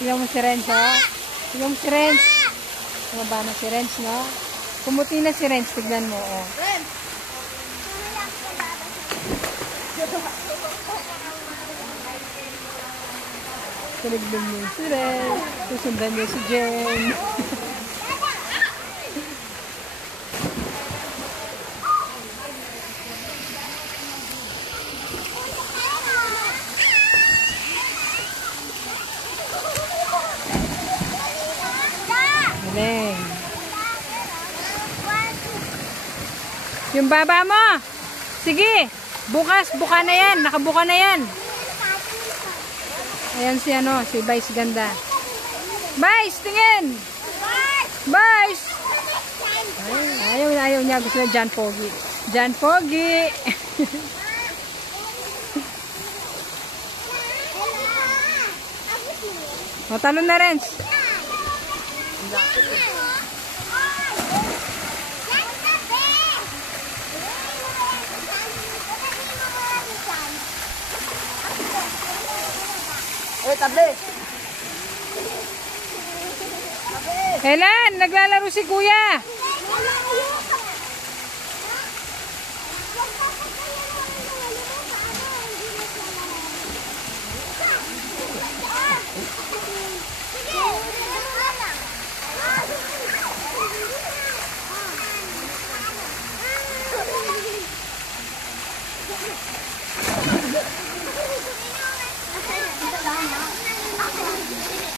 Tingnan mo si Renz, oh. Tingnan mo si Renz. Tumaba na si Renz, no? Pumuti na si Renz, tignan mo, oh. Tinignan niyo si Renz. Susundan niyo si Jen. Galing. Yung baba mo. Sige. Bukas. Buka na yan. Nakabuka na yan. Ayan si ano. Si Vice ganda. Vice, tingin. Vice. Ayaw niya. Gusto na John Pogi. John Pogi. O, talon na rin. Tabi. Kailan? Naglalaro si Kuya.